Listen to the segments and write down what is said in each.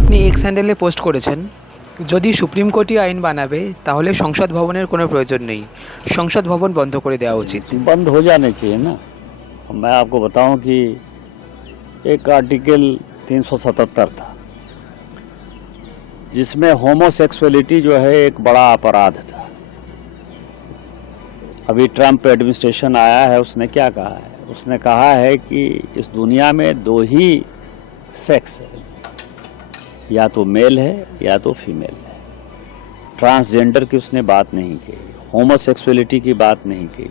আপনি এক্স হ্যান্ডেলে পোস্ট করেছেন, যদি সুপ্রিম কোর্টই আইন বানাবে তাহলে সংসদ ভবনের কোনো প্রয়োজন নেই, সংসদ ভবন বন্ধ করে দেওয়া উচিত। बंद हो जाने चाहिए ना। मैं आपको बताऊं कि एक आर्टिकल 377 था जिसमें होमोसेक्सुअलिटी जो है एक बड़ा अपराध था। अभी ट्रम्प एडमिनिस्ट्रेशन आया है, उसने क्या कहा है? उसने कहा है कि इस दुनिया में दो ही सेक्स है, या तो मेल है या तो फीमेल है। ट्रांसजेंडर की उसने बात नहीं की, होमोसेक्सुअलिटी की बात नहीं की।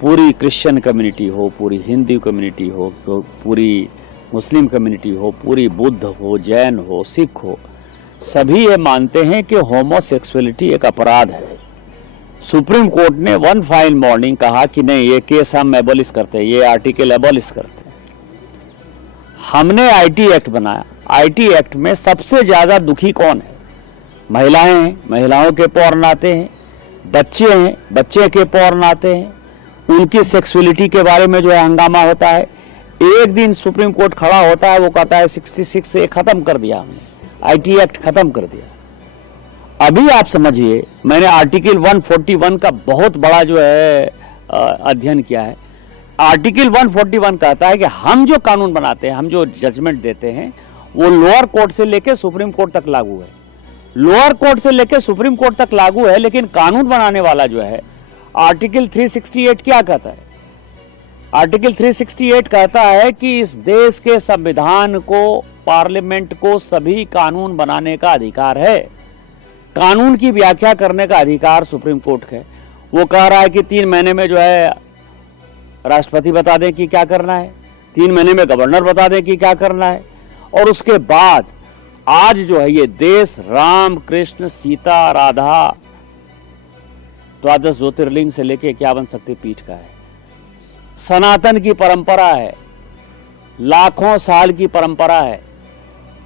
पूरी क्रिश्चियन कम्युनिटी हो, पूरी हिंदू कम्युनिटी हो, पूरी मुस्लिम कम्युनिटी हो, पूरी बुद्ध हो, जैन हो, सिख हो, सभी ये मानते हैं कि होमोसेक्सुअलिटी एक अपराध है। सुप्रीम कोर्ट ने वन फाइन मॉर्निंग कहा कि नहीं, ये केस हम एबॉलिश करते हैं, ये आर्टिकल एबॉलिश करते हैं। हमने आईटी एक्ट बनाया। आईटी एक्ट में सबसे ज्यादा दुखी कौन है? महिलाएं हैं, महिलाओं के पौर्न आते हैं, बच्चे हैं, बच्चे के पौर्न आते हैं, उनकी सेक्सुअलिटी के बारे में जो है हंगामा होता है। एक दिन सुप्रीम कोर्ट खड़ा होता है, वो कहता है 66 से खत्म कर दिया हमने, आईटी एक्ट खत्म कर दिया। अभी आप समझिए, मैंने आर्टिकल 141 का बहुत बड़ा जो है अध्ययन किया है। आर्टिकल 141 कहता है कि हम जो कानून बनाते हैं, हम जो जजमेंट देते हैं, वो लोअर कोर्ट से लेकर सुप्रीम कोर्ट तक लागू है। लोअर कोर्ट से लेकर सुप्रीम कोर्ट तक लागू है, लेकिन कानून बनाने वाला जो है आर्टिकल 368 क्या कहता है? आर्टिकल 368 कहता है कि इस देश के संविधान को, पार्लियामेंट को सभी कानून बनाने का अधिकार है। कानून की व्याख्या करने का अधिकार सुप्रीम कोर्ट है। वो कह रहा है कि 3 महीने में जो है राष्ट्रपति बता दें कि क्या करना है, 3 महीने में गवर्नर बता दें कि क्या करना है। और उसके बाद आज जो है ये देश राम कृष्ण सीता राधा द्वादश ज्योतिर्लिंग से लेके 51 शक्तिपीठ का है। सनातन की परंपरा है, लाखों साल की परंपरा है।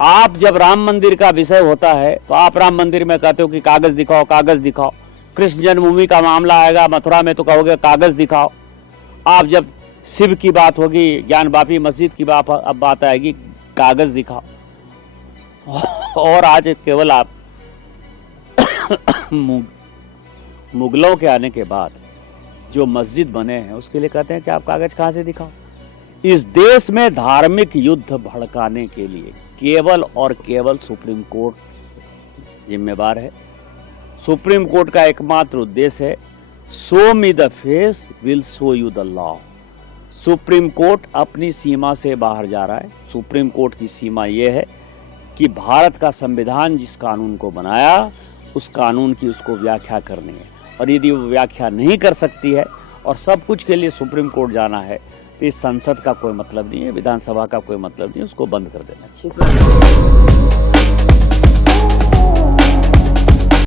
आप जब राम मंदिर का विषय होता है तो आप राम मंदिर में कहते हो कि कागज दिखाओ, कागज दिखाओ। कृष्ण जन्मभूमि का मामला आएगा मथुरा में तो कहोगे कागज दिखाओ। आप जब शिव की बात होगी, ज्ञानवापी मस्जिद की बात आएगी, कागज दिखाओ। और आज केवल आप मुगलों के आने के बाद जो मस्जिद बने हैं उसके लिए कहते हैं कि आप कागज कहां से दिखाओ। इस देश में धार्मिक युद्ध भड़काने के लिए केवल और केवल सुप्रीम कोर्ट जिम्मेवार है। सुप्रीम कोर्ट का एकमात्र उद्देश्य है, show me the face will show you the law. Supreme court अपनी सीमा से बाहर जा रहा है। सुप्रीम कोर्ट की सीमा यह है कि भारत का संविधान जिस कानून को बनाया उस कानून की उसको व्याख्या करनी है, और यदि वो व्याख्या नहीं कर सकती है और सब कुछ के लिए सुप्रीम कोर्ट जाना है तो इस संसद का कोई मतलब नहीं है, विधानसभा का कोई मतलब नहीं है, उसको बंद कर देना चाहिए।